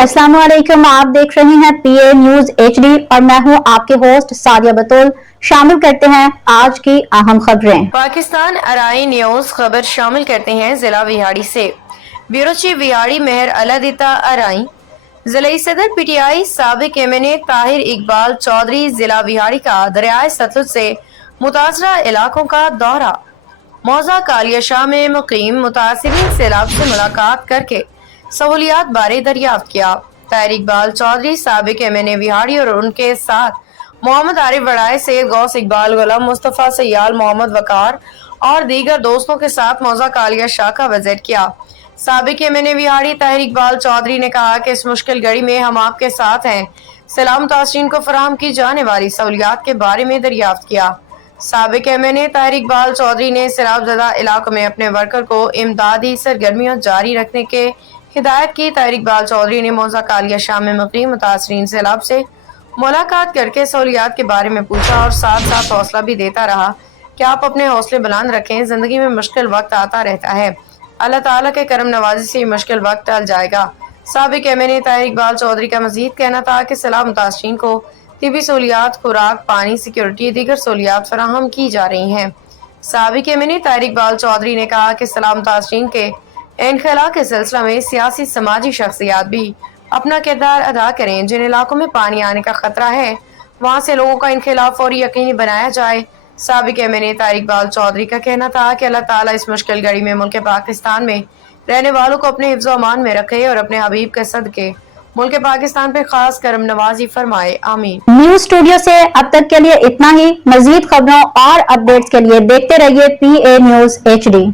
अस्सलाम वालेकुम। आप देख रहे हैं पीए न्यूज एचडी और मैं हूं आपके होस्ट सादिया बतूल। शामिल करते हैं आज की अहम खबरें। पाकिस्तान अराई न्यूज खबर शामिल करते हैं जिला विहाड़ी से। ब्यूरो चीफ विहाड़ी मेहर अलादिता अराई, जिला सदर पीटीआई साबिक एमएनए ताहिर इकबाल चौधरी जिला विहाड़ी का दरियाए सतलुज से मुतासरा इलाकों का दौरा। मौजा कालिया शाह में मुकीम मुतासिरीन सैलाब से मुलाकात करके सहूलियात बारे दरियाफ्त किया। ताहिर इकबाल चौधरी साबिक एमएनए विहाड़ी और उनके साथ मोहम्मद आरिफ वड़ाए, सैयद गौस इकबाल, गुलाम मुस्तफा सयाल, मोहम्मद वकार और दीगर दोस्तों के साथ मौजा कालिया शाह का विजिट किया। साबिक एमएनए विहाड़ी ताहिर इकबाल चौधरी ने कहा कि इस मुश्किल घड़ी में हम आपके साथ हैं। सैलाब मुतासरीन को फराहम की जाने वाली सहूलियात के बारे में दरियाफ्त किया। साबिक एमएनए ताहिर इकबाल चौधरी ने सैलाब ज़दा इलाकों में अपने वर्कर को इमदादी सरगर्मियां जारी रखने के हिदायत की। ताहिर इकबाल चौधरी ने मौजा कालिया शाह में मुकीम मुतासरीन सैलाब से मुलाकात करके सहूलियात के बारे में पूछा और साथ साथ हौसला भी देता रहा कि आप अपने हौसले बुलंद रखें। जिंदगी में मुश्किल वक्त आता रहता है, अल्लाह ताला के करम नवाजी से मुश्किल वक्त टल जाएगा। साबिक एमएनए ताहिर इकबाल चौधरी का मजीद कहना था कि सैलाब मुतासरीन को तिबी सहूलियात, खुराक, पानी, सिक्योरिटी, दीगर सहूलियात फराहम की जा रही हैं। साबिक एमएनए ताहिर इकबाल चौधरी ने कहा कि सैलाब मुतासरीन के इनखला के सिलसिला में सियासी समाजी शख्सियात भी अपना किरदार अदा करें। जिन इलाकों में पानी आने का खतरा है वहाँ से लोगों का इनखला फौरी यकीनी बनाया जाए। साबिक एमएनए ताहिर इकबाल चौधरी का कहना था कि अल्लाह ताला इस मुश्किल घड़ी में मुल्क पाकिस्तान में रहने वालों को अपने हिफ्ज़ अमान में रखे और अपने हबीब के सदके मुल्क पाकिस्तान पे खास करम नवाजी फरमाए, आमीन। न्यूज स्टूडियो से अब तक के लिए इतना ही। मजीद खबरों और अपडेट्स के लिए देखते रहिए पीए न्यूज एचडी।